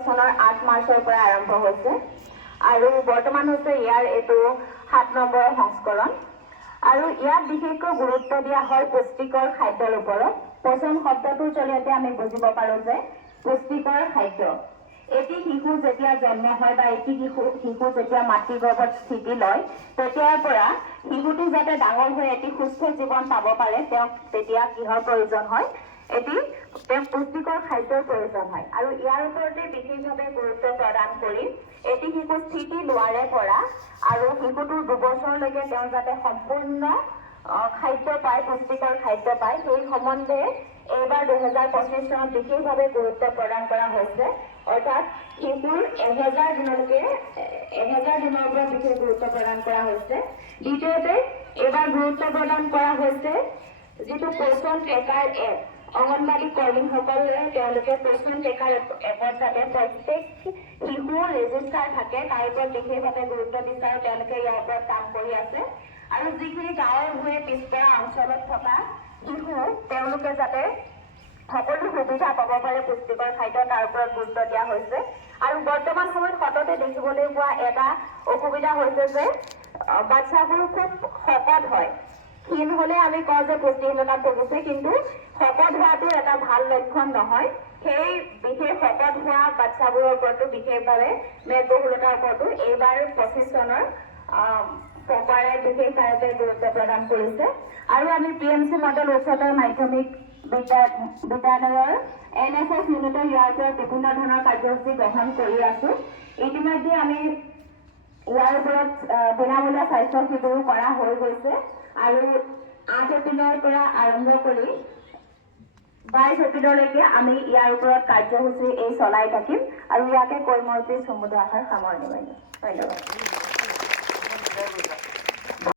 চনৰ ৮ মাৰ্চৰ পৰা আৰম্ভ হৈছে আৰু বৰ্তমান হৈছে ইয়াৰ এইটো ৭ নম্বৰ সংস্কৰণ আৰু ইয়াত বিশেষকৈ গুৰুত্ব দিয়া হয় পুষ্টিকৰ খাদ্যৰ ওপৰত। পোষণ শব্দটোৰ জৰিয়তে আমি বুজিব পাৰোঁ যে পুষ্টিকৰ খাদ্য এটি শিশু যেতিয়া জন্ম হয় বা এটি শিশু যেতিয়া মাতৃ গৰ্ভত স্থিতি লয় তেতিয়াৰ পৰা শিশুটি যাতে ডাঙৰ হৈ এটি সুস্থ জীৱন পাব পাৰে তেওঁক তেতিয়া কিহৰ প্ৰয়োজন হয় এটি পুষ্টিকৰ খাদ্যৰ প্ৰয়োজন হয় আৰু ইয়াৰ ওপৰতে বিশেষভাৱে গুৰুত্ব প্ৰদান কৰি এটি শিশু স্থিতি লোৱাৰে পৰা আৰু শিশুটোৰ ২ বছৰলৈকে তেওঁ যাতে সম্পূৰ্ণ খাদ্য পায় পুষ্টিকৰ খাদ্য পায় সেই সম্বন্ধে এইবাৰ ২০২৫ চনত বিশেষভাৱে গুৰুত্ব প্ৰদান কৰা হৈছে। অৰ্থাৎ শিশুৰ ১০০০ দিনলৈকে ১০০০ দিনৰ ওপৰত বিশেষ গুৰুত্ব প্ৰদান কৰা হৈছে। দ্বিতীয়তে এইবাৰ গুৰুত্ব প্ৰদান কৰা হৈছে যিটো পোষণ ট্ৰেকাৰ এপ অংগনবাড়ী কৰ্মীসকলে তেওঁলোকে পোষণ ট্ৰেকাৰ এপত যাতে প্ৰত্যেক শিশুৰ ৰেজিষ্টাৰ থাকে তাৰ ওপৰত বিশেষভাৱে গুৰুত্ব দিছে আৰু তেওঁলোকে ইয়াৰ ওপৰত কাম কৰি আছে আৰু যিখিনি গাঁৱৰ ভূঞে পিছপৰা অঞ্চলত থকা শিশু তেওঁলোকে যাতে সকলো সুবিধা পাব পাৰে পুষ্টিকৰ খাদ্য তাৰ ওপৰত গুৰুত্ব দিয়া হৈছে আৰু বৰ্তমান সময়ত সততে দেখিবলৈ পোৱা এটা অসুবিধা হৈছে যে বাচ্চাবোৰ খুব শকত হয়। ক্ষীণ হলে আমি কওঁ যে পুষ্টিহীনতাত ভুগিছে কিন্তু শকত হোৱাটো এটা ভাল লক্ষণ নহয়। সেই বিশেষ শকত হোৱা বাচ্চাবোৰৰ ওপৰতো বিশেষভাৱে মেদবহুলতাৰ ওপৰতো এইবাৰ ২৫ চনৰ চৰকাৰে বিশেষভাৱে গুৰুত্ব প্ৰদান কৰিছে আৰু আমি PMC মডেল উচ্চতৰ মাধ্যমিক বিদ্যালয়ৰ NSS ইউনিটে ইয়াৰ ওপৰত বিভিন্ন ধৰণৰ কাৰ্যসূচী গ্ৰহণ কৰি আছো। ইতিমধ্যে আমি ইয়াৰ ওপৰত বিনামূলীয়া স্বাস্থ্য শিবিৰো কৰা হৈ গৈছে আৰু ৮ এপ্ৰিলৰ পৰা আৰম্ভ কৰি ২২ এপ্ৰিললৈকে আমি ইয়াৰ ওপৰত কাৰ্যসূচী চলাই থাকিম আৰু ইয়াকে কৈ মই সম্বোধন সামৰণি মাৰিম। ধন্যবাদ।